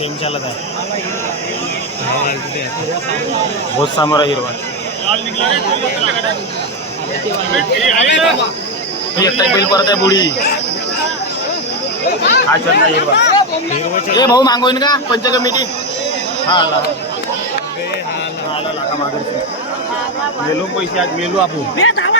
scene चल रहा है बहुत सामरा हीरो तू एकटा बिल करते बुढ़ी हा चलना हिरवा हे भाऊ मांगोईन का पंच कमिटी हा ला बे हा ला ला का मागे मेलू पैसे आज मेलू आपू बे धावा